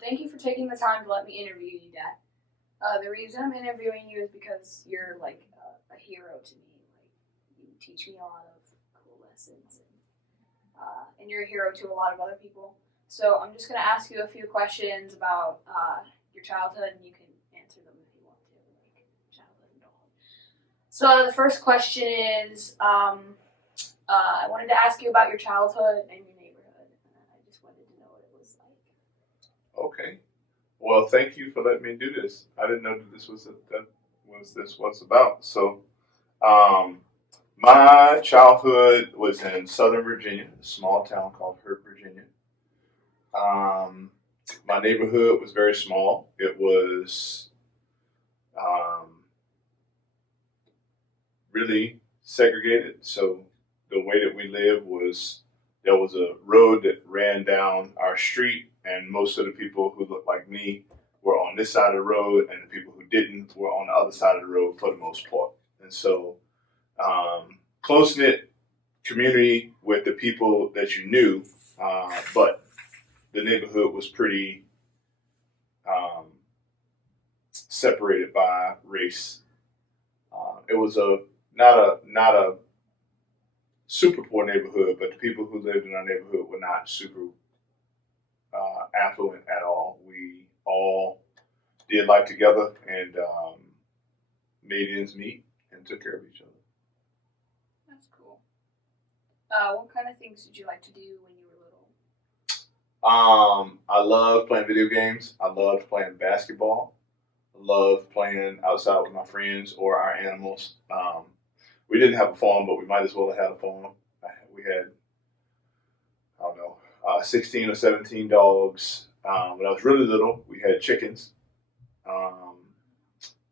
Thank you for taking the time to let me interview you, Dad. The reason I'm interviewing you is because you're like a hero to me. Like you teach me a lot of cool lessons, and you're a hero to a lot of other people. So I'm just gonna ask you a few questions about your childhood, and you can answer them if you want to, like childhood and adulthood. So the first question is, I wanted to ask you about your childhood and your neighborhood. I just wanted to know what it was like. Okay. Well, thank you for letting me do this. I didn't know that this was about. So, um, my childhood was in Southern Virginia, a small town called Hurt, Virginia. Um, my neighborhood was very small. It was um, really segregated. So the way that we lived was there was a road that ran down our street, and most of the people who looked like me were on this side of the road, and the people who didn't were on the other side of the road for the most part. And so, close knit community with the people that you knew, but the neighborhood was pretty um, separated by race. It was a not a super poor neighborhood, but the people who lived in our neighborhood were not super affluent at all. We all did life together and made ends meet and took care of each other. That's cool. What kind of things did you like to do when you were little? I loved playing video games. I loved playing basketball. I loved playing outside with my friends or our animals. We didn't have a farm, but we might as well have had a farm. We had, I don't know, 16 or 17 dogs. When I was really little, we had chickens. Um,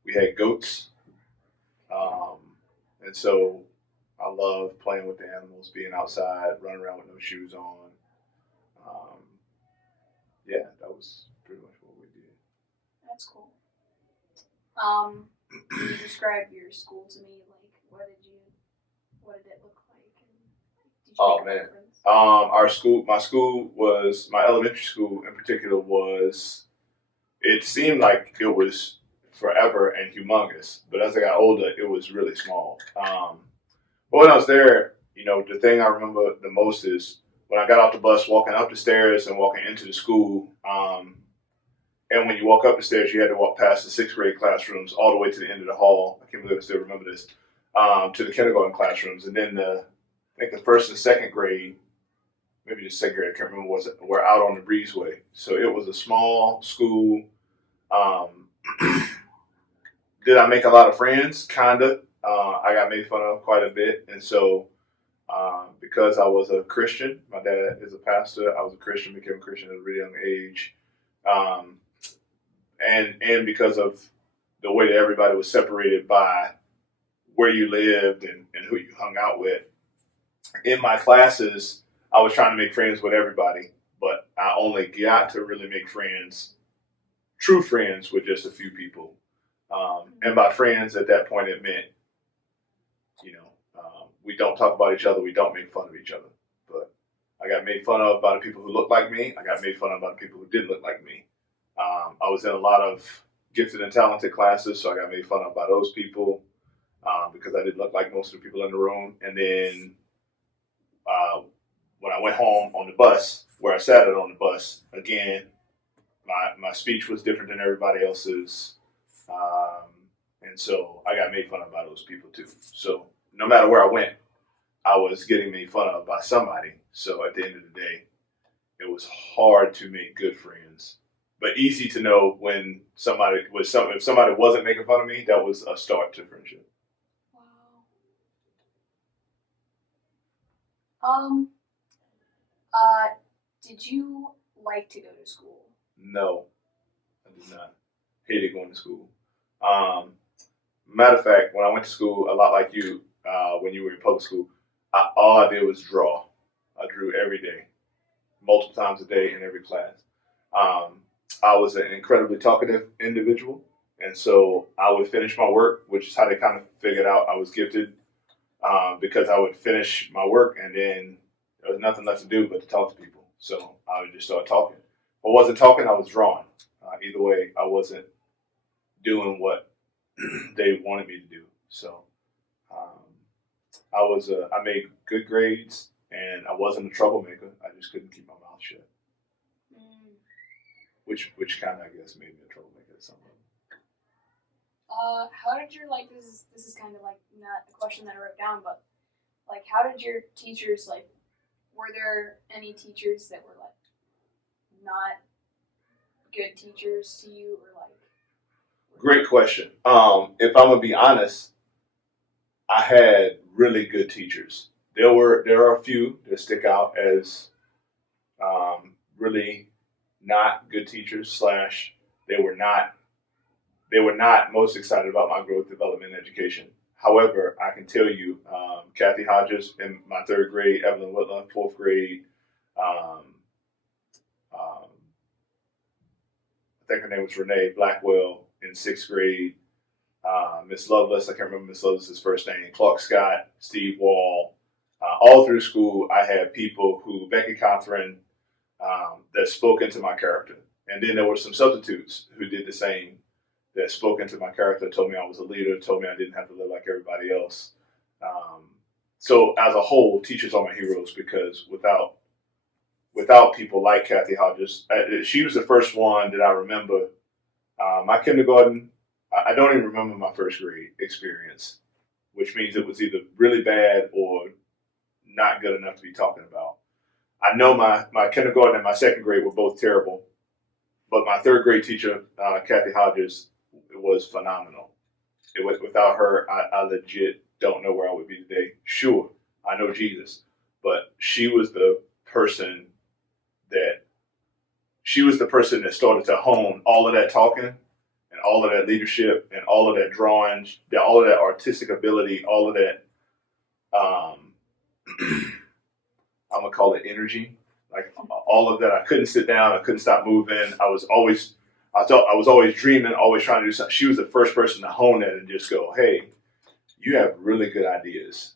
we had goats. Um, and so I loved playing with the animals, being outside, running around with no shoes on. Um, yeah, that was pretty much what we did. That's cool. Can you describe your school to me? Like, what did it look like? And did you Oh make a man. friends? My elementary school in particular was, it seemed like it was forever and humongous, but as I got older, it was really small. But when I was there, the thing I remember the most is when I got off the bus, walking up the stairs and walking into the school. And when you walk up the stairs, you had to walk past the sixth grade classrooms all the way to the end of the hall. I can't believe I still remember this. To the kindergarten classrooms, and then I think the first and second grade, maybe the second grade, I can't remember, were out on the breezeway. So it was a small school. Um, did I make a lot of friends? Kinda. I got made fun of quite a bit, and so because I was a Christian, my dad is a pastor. I was a Christian, became a Christian at a really young age, um, and because of the way that everybody was separated by where you lived and who you hung out with. In my classes, I was trying to make friends with everybody, but I only got to really make friends, true friends, with just a few people. And by friends at that point, it meant, we don't talk about each other, we don't make fun of each other. But I got made fun of by the people who looked like me. I got made fun of by the people who didn't look like me. I was in a lot of gifted and talented classes, so I got made fun of by those people because I didn't look like most of the people in the room. And then uh, when I went home on the bus, where I sat it on the bus, again, my speech was different than everybody else's. Um, and so I got made fun of by those people too. So no matter where I went, I was getting made fun of by somebody. So at the end of the day, it was hard to make good friends, but easy to know when if somebody wasn't making fun of me, that was a start to friendship. Wow. Um. Uh. Did you like to go to school? No, I did not. Hated going to school. Um, Matter of fact, when I went to school, a lot like you, when you were in public school, all I did was draw. I drew every day, multiple times a day in every class. Um, I was an incredibly talkative individual, and so I would finish my work, which is how they kind of figured out I was gifted, because I would finish my work and then there was nothing left to do but to talk to people. So I would just start talking. I wasn't talking, I was drawing. Either way, I wasn't doing what they wanted me to do. So um, I made good grades, and I wasn't a troublemaker. I just couldn't keep my mouth shut, Mm. which kind of, I guess, made me a troublemaker at some point. How did your like this is kind of like not a question that I wrote down, but like how did your teachers like were there any teachers that were like not good teachers to you or like Great question. If I'm gonna be honest, I had really good teachers. There are a few that stick out as really not good teachers. Slash, they were not they were not most excited about my growth, development, and education. However, I can tell you, Kathy Hodges in my third grade, Evelyn Whitlam, fourth grade. Um, um, I think her name was Renee Blackwell in sixth grade. Miss Lovelace, I can't remember Miss Lovelace's first name. Clark Scott, Steve Wall. All through school, I had people who Becky Cothran that spoke into my character, and then there were some substitutes who did the same. That spoke into my character, told me I was a leader, told me I didn't have to live like everybody else. Um, so as a whole, teachers are my heroes because without people like Kathy Hodges, she was the first one that I remember. My kindergarten, I don't even remember my first grade experience, which means it was either really bad or not good enough to be talking about. I know my kindergarten and my second grade were both terrible, but my third grade teacher, Kathy Hodges, was phenomenal. It was without her, I legit don't know where I would be today. Sure, I know Jesus, but that she was the person that started to hone all of that talking and all of that leadership and all of that drawing, all of that artistic ability, all of that. Um, I'm gonna call it energy. Like all of that, I couldn't sit down. I couldn't stop moving. I thought I was always dreaming, always trying to do something. She was the first person to hone it and just go, "Hey, you have really good ideas.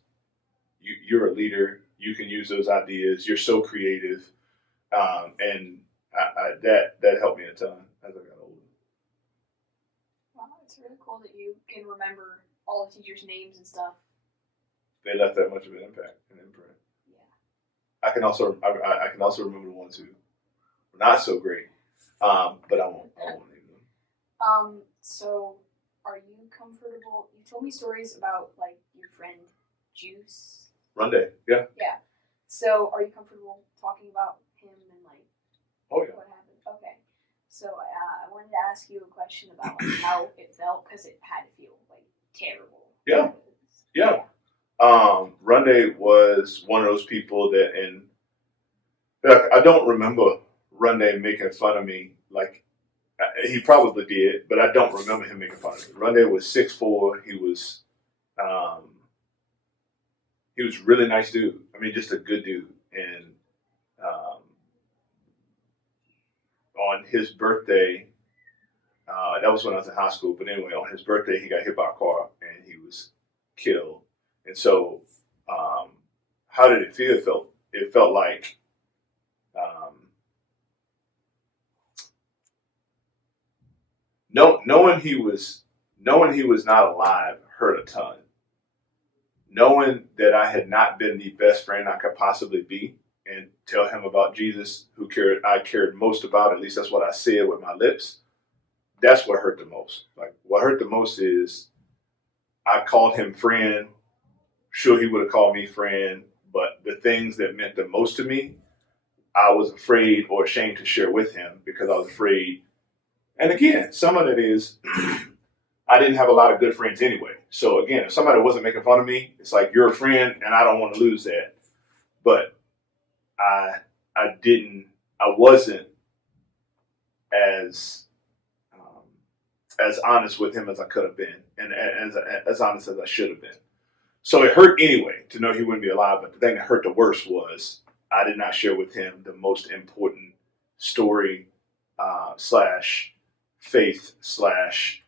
You're a leader. You can use those ideas. You're so creative." And that helped me a ton as I got older. wow, it's really cool that you can remember all the teachers' names and stuff. They left that much of an impact and imprint. Yeah. I can also remember the ones who were not so great, but I won't name them. So are you comfortable? You told me stories about like your friend Juice. Runday, yeah. Yeah. So are you comfortable talking about him and like Oh yeah. what happened? Okay. So I wanted to ask you a question about like how it felt because it had to feel like terrible. Yeah. Yeah. Runday was one of those people that, and I don't remember Runday making fun of me. Like he probably did, but I don't remember him making fun of me. Runday was 6'4". Um, he was a really nice dude. I mean, just a good dude. And um, on his birthday, that was when I was in high school. But anyway, on his birthday, he got hit by a car and he was killed. And so, how did it feel? It felt like knowing he was not alive hurt a ton. Knowing that I had not been the best friend I could possibly be, and tell him about Jesus, I cared most about. At least that's what I said with my lips. That's what hurt the most. Like what hurt the most is I called him friend. Sure, he would have called me friend, but the things that meant the most to me, I was afraid or ashamed to share with him because I was afraid. And again, some of it is I didn't have a lot of good friends anyway. So again, if somebody wasn't making fun of me, it's like you're a friend, and I don't want to lose that. But I wasn't as as honest with him as I could have been, and as honest as I should have been. So it hurt anyway to know he wouldn't be alive. But the thing that hurt the worst was I did not share with him the most important story slash faith slash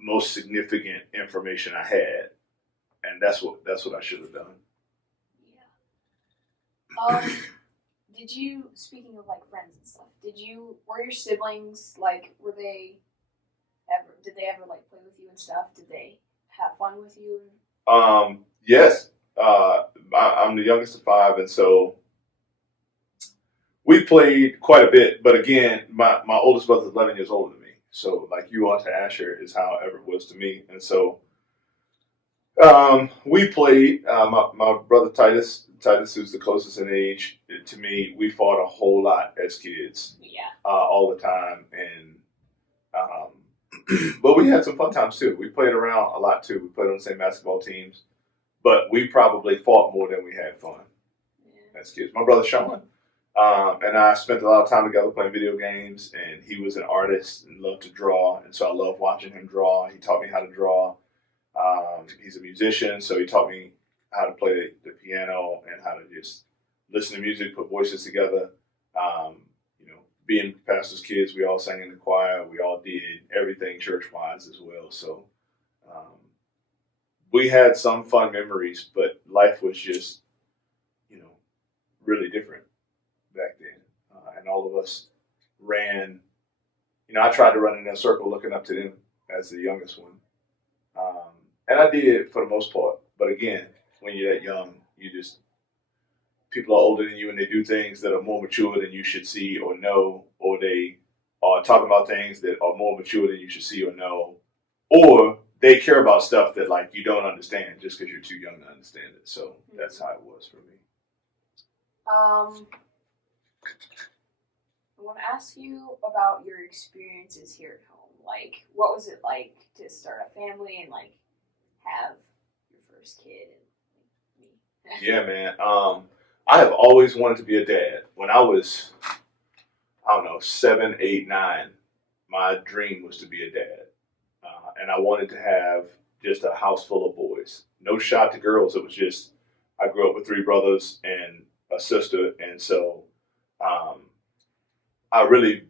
most significant information I had, and that's what I should have done. Yeah. Did you, speaking of like friends and stuff, were your siblings like, did they ever like play with you and stuff? Did they have fun with you? Yes. I'm the youngest of five, and so we played quite a bit. But again, my oldest brother is 11 years older than me. So like you are to Asher is how Everett was to me. And so we played. My brother Titus, who's the closest in age to me, we fought a whole lot as kids. Yeah. All the time, and but we had some fun times too. We played around a lot too. We played on the same basketball teams, but we probably fought more than we had fun as kids. My brother Sean and I spent a lot of time together playing video games, and he was an artist and loved to draw, and so I loved watching him draw. He taught me how to draw. He's a musician, so he taught me how to play the piano and how to just listen to music, put voices together. Being pastors' kids, we all sang in the choir. We all did everything church-wise as well. So we had some fun memories, but life was just, really different back then. And all of us ran. I tried to run in a circle looking up to them as the youngest one. And I did for the most part. But again, when you're that young, people are older than you and they do things that are more mature than you should see or know, or they are talking about things that are more mature than you should see or know, or they care about stuff that like you don't understand just because you're too young to understand it. So that's how it was for me. I want to ask you about your experiences here at home. Like, what was it like to start a family and like have your first kid and me? Yeah, man. I have always wanted to be a dad. When I was, 7, 8, 9, my dream was to be a dad. And I wanted to have just a house full of boys. No shot to girls. It was just, I grew up with 3 brothers and a sister. And so I really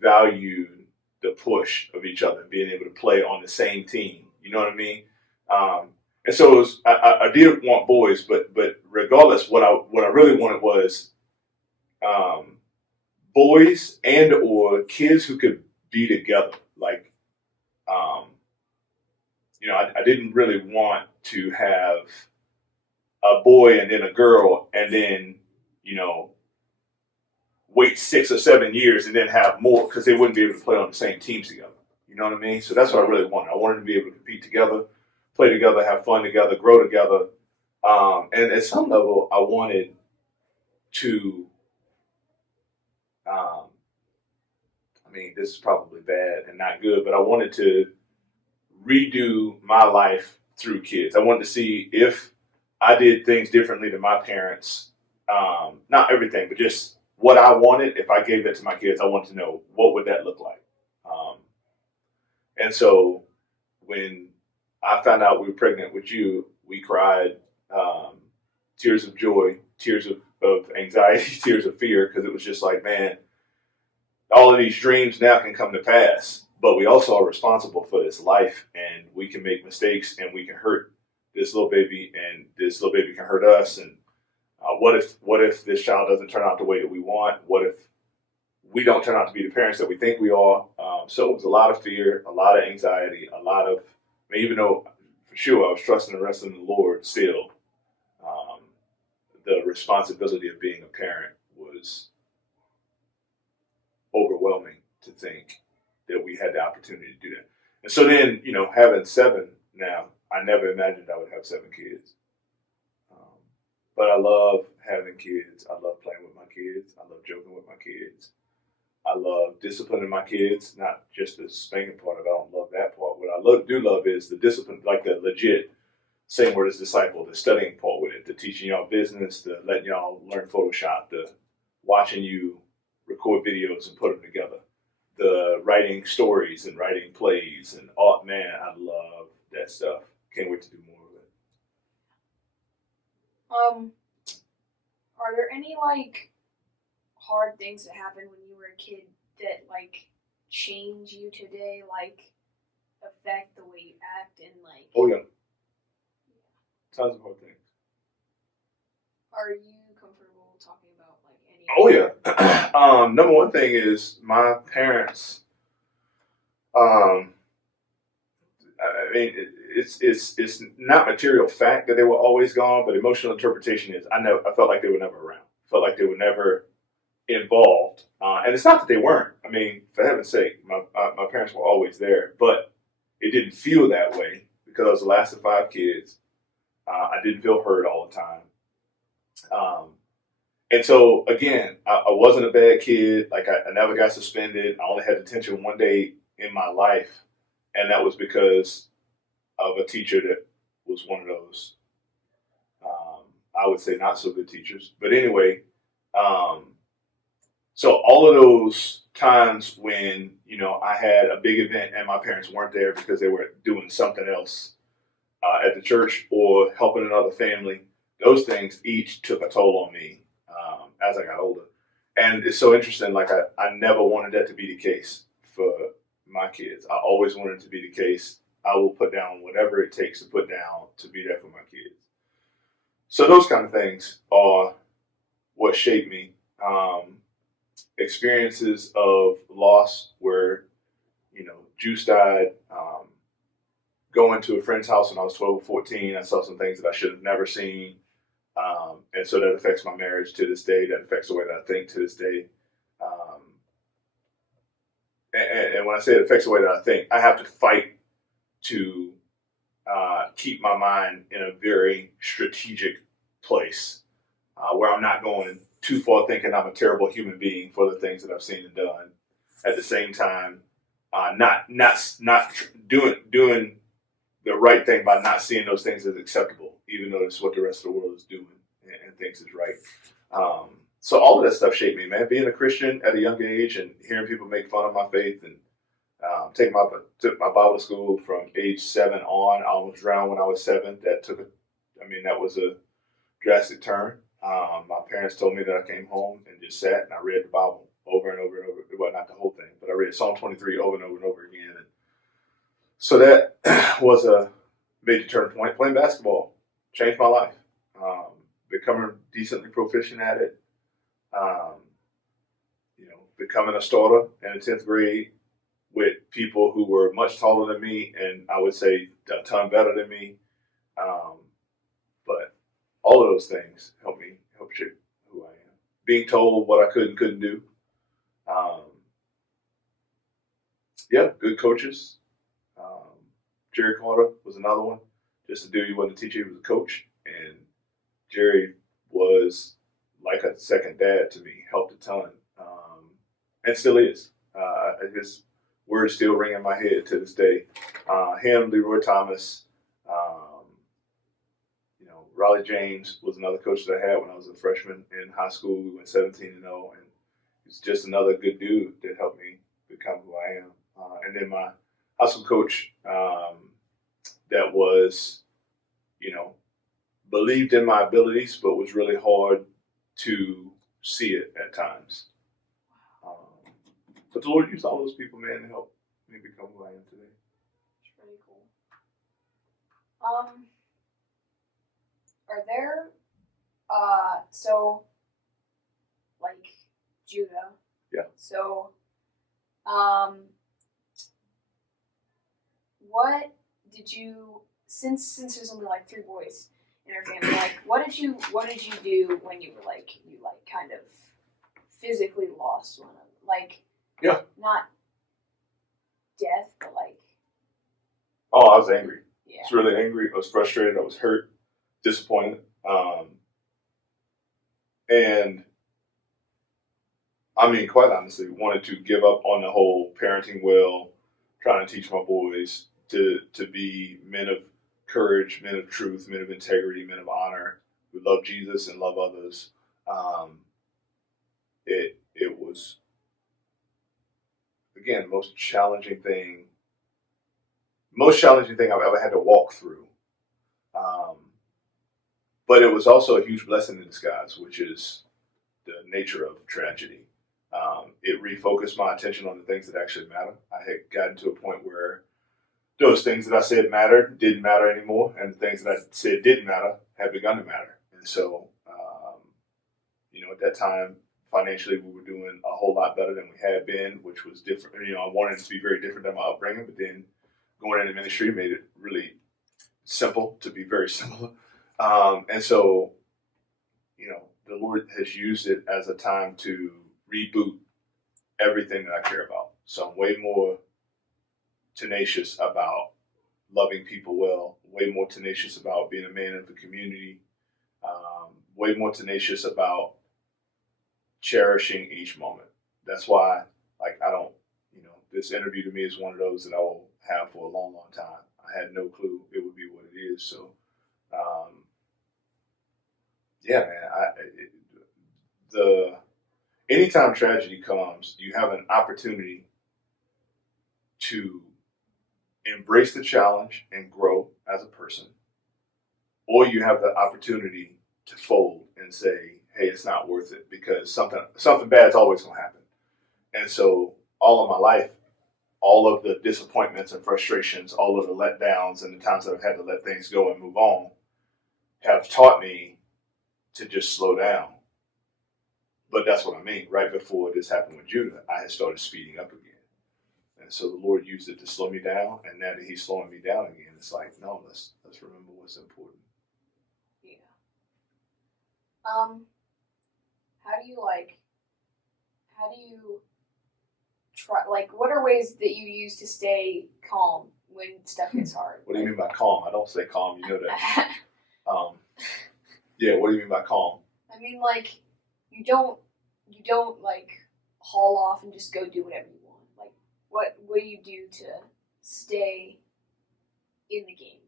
valued the push of each other and being able to play on the same team. You know what I mean? And so it was, I did want boys, but regardless, what I really wanted was boys and or kids who could be together. Like, I didn't really want to have a boy and then a girl and then, wait 6 or 7 years and then have more because they wouldn't be able to play on the same teams together. You know what I mean? So that's what I really wanted. I wanted to be able to compete together, play together, have fun together, grow together. And at some level, I wanted to, this is probably bad and not good, but I wanted to redo my life through kids. I wanted to see if I did things differently than my parents. Not everything, but just what I wanted. If I gave that to my kids, I wanted to know what would that look like. And so when I found out we were pregnant with you, we cried tears of joy, tears of anxiety, tears of fear, because it was just like, man, all of these dreams now can come to pass, but we also are responsible for this life, and we can make mistakes, and we can hurt this little baby, and this little baby can hurt us. And what if this child doesn't turn out the way that we want? What if we don't turn out to be the parents that we think we are? So it was a lot of fear, a lot of anxiety, a lot of, even though for sure I was trusting the rest of the Lord, still the responsibility of being a parent was overwhelming to think that we had the opportunity to do that. And so then, having 7 now, I never imagined I would have 7 kids. But I love having kids. I love playing with my kids. I love joking with my kids. I love disciplining my kids, not just the spanking part of it. I don't love that part. What I do love is the discipline, like the legit same word as disciple, the studying part with it, the teaching y'all business, the letting y'all learn Photoshop, the watching you record videos and put them together, the writing stories and writing plays, and man, I love that stuff. Can't wait to do more of it. Are there any like hard things that happened when you were a kid that like change you today, like affect the way you act and like? Oh yeah, tons of hard things. Are you comfortable talking about like any Oh yeah. Number one thing is my parents. Um, I mean, it's not material fact that they were always gone, but emotional interpretation is I felt like they were never around. Felt like they were never involved, and it's not that they weren't. I mean, for heaven's sake, my parents were always there, but it didn't feel that way because I was the last of five kids. I didn't feel heard all the time. Um, And so again, I wasn't a bad kid. Like I never got suspended. I only had detention one day in my life, and that was because of a teacher that was one of those. I would say not so good teachers. But anyway, um, so all of those times when I had a big event and my parents weren't there because they were doing something else at the church or helping another family, those things each took a toll on me as I got older. And it's so interesting, like I never wanted that to be the case for my kids. I always wanted it to be the case. I will put down whatever it takes to put down to be there for my kids. So those kind of things are what shaped me. Experiences of loss where, Juice died, going to a friend's house when I was 12 or 14, I saw some things that I should have never seen. And so that affects my marriage to this day. That affects the way that I think to this day. Um, and when I say it affects the way that I think, I have to fight to keep my mind in a very strategic place where I'm not going too far thinking I'm a terrible human being for the things that I've seen and done. At the same time, not doing the right thing by not seeing those things as acceptable, even though it's what the rest of the world is doing and thinks is right. So all of that stuff shaped me, man. Being a Christian at a young age and hearing people make fun of my faith and took my Bible to school from age 7 on. I almost drowned when I was 7. That was a drastic turn. My parents told me that I came home and just sat and I read the Bible over and over and over. Well, not the whole thing, but I read Psalm 23 over and over and over again. And so that was a major turning point. Playing basketball changed my life. Becoming decently proficient at it. Becoming a starter in the 10th grade with people who were much taller than me and I would say a ton better than me. But all of those things help shape who I am. Being told what I could and couldn't do. Good coaches. Jerry Carter was another one. Just a dude, he wasn't a teacher, he was a coach. And Jerry was like a second dad to me, helped a ton. And still is. His words still ring in my head to this day. Him, Leroy Thomas, Raleigh James was another coach that I had when I was a freshman in high school. We went 17-0, and he's just another good dude that helped me become who I am. And then my high school coach that was, believed in my abilities, but was really hard to see it at times. But the Lord used all those people, man, to help me become who I am today. It's pretty cool. Are there, like Judah? Yeah. So, what did you, since there's only like 3 boys in our family, like what did you do when you were kind of physically lost one of them? Like, yeah, not death, but like. Oh, I was angry. Yeah. I was really angry. I was frustrated. I was hurt, disappointed. And I mean, quite honestly, wanted to give up on the whole parenting well, trying to teach my boys to be men of courage, men of truth, men of integrity, men of honor, who love Jesus and love others. It was, again, the most challenging thing I've ever had to walk through. But it was also a huge blessing in disguise, which is the nature of tragedy. It refocused my attention on the things that actually matter. I had gotten to a point where those things that I said mattered didn't matter anymore, and the things that I said didn't matter had begun to matter. And so, at that time, Financially, we were doing a whole lot better than we had been, which was different. I wanted it to be very different than my upbringing, but then going into ministry made it really simple to be very similar. And so, the Lord has used it as a time to reboot everything that I care about. So I'm way more tenacious about loving people well, way more tenacious about being a man of the community, way more tenacious about cherishing each moment. That's why, I don't, this interview to me is one of those that I will have for a long, long time. I had no clue it would be what it is. So, yeah, man, anytime tragedy comes, you have an opportunity to embrace the challenge and grow as a person, or you have the opportunity to fold and say, "Hey, it's not worth it," because something bad is always going to happen. And so, all of my life, all of the disappointments and frustrations, all of the letdowns, and the times that I've had to let things go and move on, have taught me to just slow down. But that's what I mean. Right before this happened with Judah, I had started speeding up again. And so the Lord used it to slow me down, and now that He's slowing me down again, it's like, no, let's remember what's important. Yeah. How do you try? What are ways that you use to stay calm when stuff gets hard? What do you mean by calm? I don't say calm. You know that. Yeah. What do you mean by calm? I mean, you don't haul off and just go do whatever you want. What do you do to stay in the game?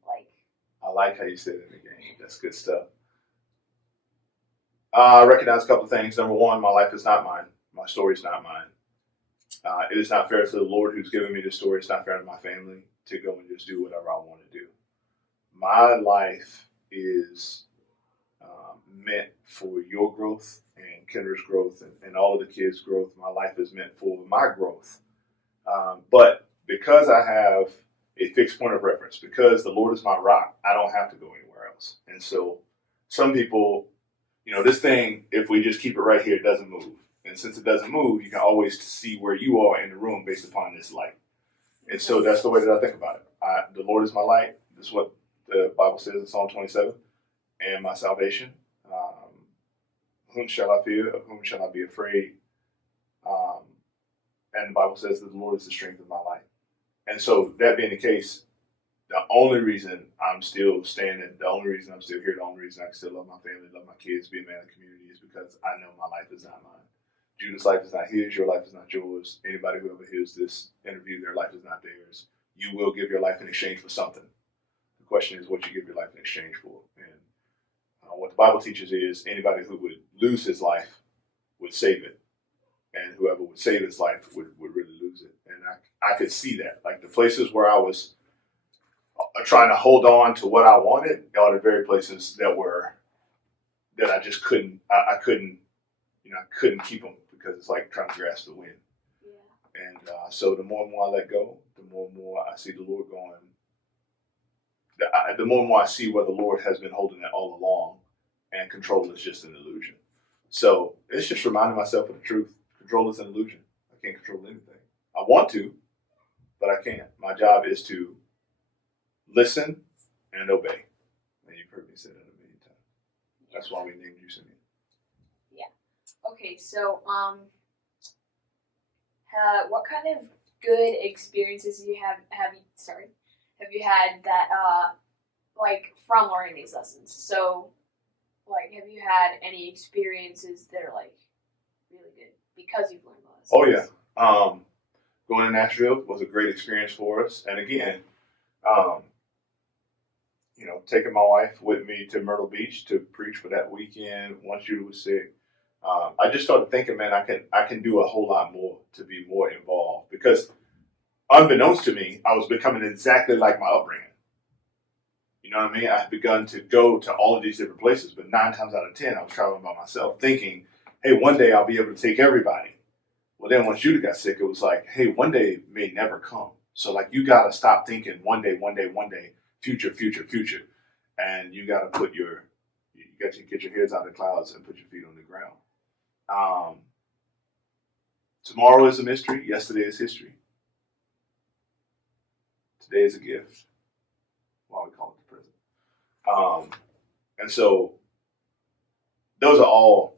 I like how you said in the game. That's good stuff. I recognize a couple of things. Number one, my life is not mine. My story is not mine. It is not fair to the Lord who's given me the story. It's not fair to my family to go and just do whatever I want to do. My life is meant for your growth and Kendra's growth and all of the kids' growth. My life is meant for my growth. But because I have a fixed point of reference, because the Lord is my rock, I don't have to go anywhere else. And so some people, this thing, if we just keep it right here, it doesn't move. And since it doesn't move, you can always see where you are in the room based upon this light. And so that's the way that I think about it. The Lord is my light. This is what the Bible says in Psalm 27. And my salvation. Whom shall I fear? Of whom shall I be afraid? And the Bible says that the Lord is the strength of my life. And so that being the case, the only reason I'm still standing, the only reason I'm still here, the only reason I can still love my family, love my kids, be a man of the community is because I know my life is not mine. Judah's life is not his, your life is not yours. Anybody who ever hears this interview, their life is not theirs. You will give your life in exchange for something. The question is what you give your life in exchange for. And what the Bible teaches is anybody who would lose his life would save it. And whoever would save his life would really lose it. And I could see that. Like the places where I was trying to hold on to what I wanted are the very places that I just couldn't, I couldn't keep them because it's like trying to grasp the wind. Yeah. And so the more and more I let go, the more and more I see the Lord going, the more and more I see where the Lord has been holding it all along, and control is just an illusion. So it's just reminding myself of the truth. Control is an illusion. I can't control anything. I want to, but I can't. My job is to listen and obey. And you've heard me say that a million times. That's why we named you Simeon. Yeah. Okay, so what kind of good experiences have you had that from learning these lessons? So have you had any experiences that are really good because you've learned the lessons? Oh yeah. Going to Nashville was a great experience for us. And again, taking my wife with me to Myrtle Beach to preach for that weekend once Judah was sick. I just started thinking, man, I can do a whole lot more to be more involved because unbeknownst to me, I was becoming exactly like my upbringing. You know what I mean? I had begun to go to all of these different places, but 9 times out of 10, I was traveling by myself thinking, hey, one day I'll be able to take everybody. Well, then once Judah got sick, it was like, hey, one day may never come. So you got to stop thinking one day, future. And you got to get your heads out of the clouds and put your feet on the ground. Tomorrow is a mystery. Yesterday is history. Today is a gift. Why we call it the present. And so those are all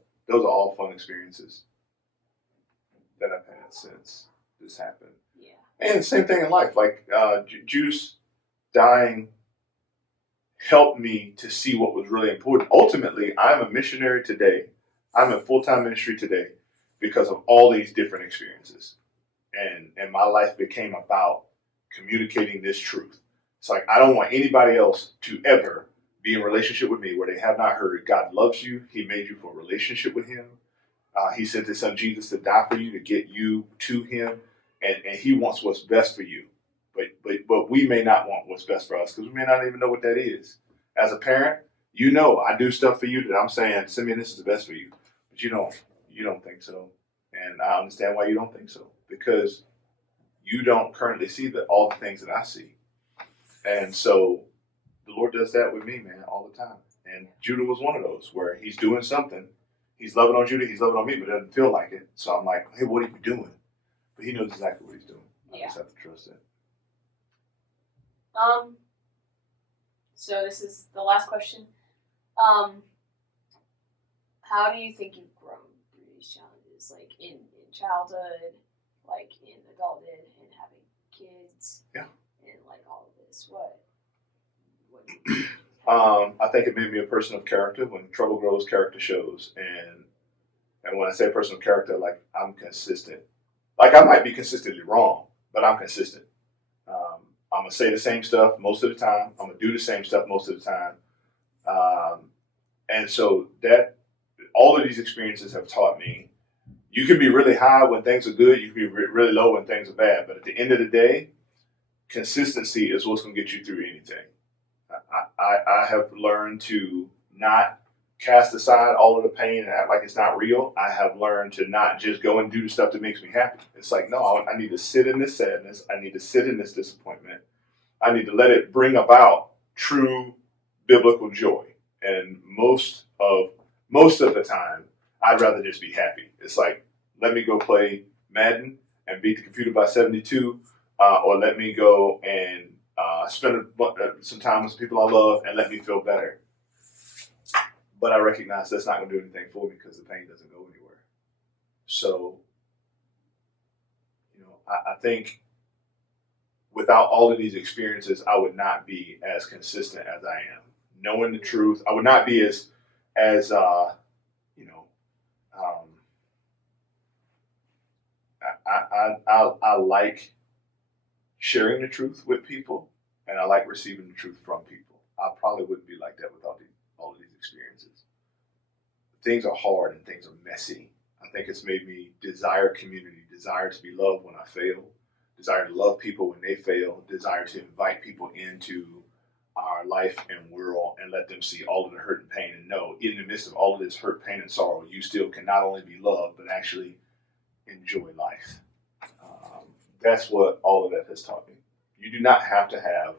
fun experiences that I've had since this happened. Yeah. And same thing in life. Like Juice dying helped me to see what was really important. Ultimately, I'm a missionary today. I'm in full-time ministry today because of all these different experiences. And my life became about communicating this truth. It's like I don't want anybody else to ever be in relationship with me where they have not heard God loves you. He made you for a relationship with him. He sent his son Jesus to die for you, to get you to him. And he wants what's best for you. But we may not want what's best for us because we may not even know what that is. As a parent, you know I do stuff for you that I'm saying, Simeon, this is the best for you. But you don't think so. And I understand why you don't think so. Because you don't currently see all the things that I see. And so the Lord does that with me, man, all the time. And Judah was one of those where he's doing something. He's loving on Judah, he's loving on me, but it doesn't feel like it. So I'm like, hey, what are you doing? But he knows exactly what he's doing. I just have to trust it. So this is the last question. How do you think you've grown through these challenges? Like in childhood, like in adulthood, and having kids. Yeah. And like all of this. What I think it made me a person of character. When trouble grows, character shows. And when I say person of character, like I'm consistent. Like I might be consistently wrong, but I'm consistent. I'm gonna say the same stuff most of the time. I'm gonna do the same stuff most of the time. And so that all of these experiences have taught me you can be really high when things are good. You can be really low when things are bad. But at the end of the day, consistency is what's gonna get you through anything. I have learned to not cast aside all of the pain and act like it's not real. I have learned to not just go and do the stuff that makes me happy. It's like, no, I need to sit in this sadness. I need to sit in this disappointment. I need to let it bring about true biblical joy. And most of the time, I'd rather just be happy. It's like, let me go play Madden and beat the computer by 72, or let me go and spend some time with some people I love and let me feel better. But I recognize that's not going to do anything for me because the pain doesn't go anywhere. So, I think without all of these experiences, I would not be as consistent as I am. Knowing the truth, I would not be as I like sharing the truth with people, and I like receiving the truth from people. I probably wouldn't be like that without all of these experiences. Things are hard and things are messy. I think it's made me desire community, desire to be loved when I fail, desire to love people when they fail, desire to invite people into our life and world and let them see all of the hurt and pain and know in the midst of all of this hurt, pain, and sorrow, you still can not only be loved, but actually enjoy life. That's what all of that has taught me. You do not have to have,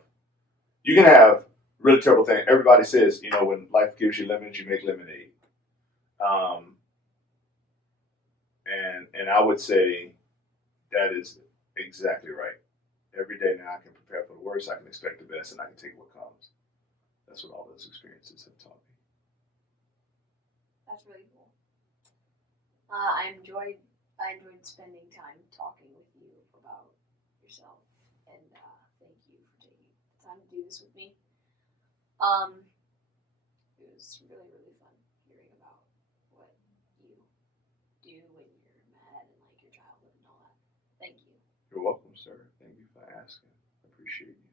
you can have really terrible things. Everybody says, when life gives you lemons, you make lemonade. And I would say that is exactly right. Every day now I can prepare for the worst, I can expect the best, and I can take what comes. That's what all those experiences have taught me. That's really cool. I enjoyed spending time talking with you about yourself, and thank you for taking the time to do this with me. It was really, really fun hearing about what you do when you're mad and like your childhood and all that. Thank you. You're welcome, sir. Thank you for asking. I appreciate you.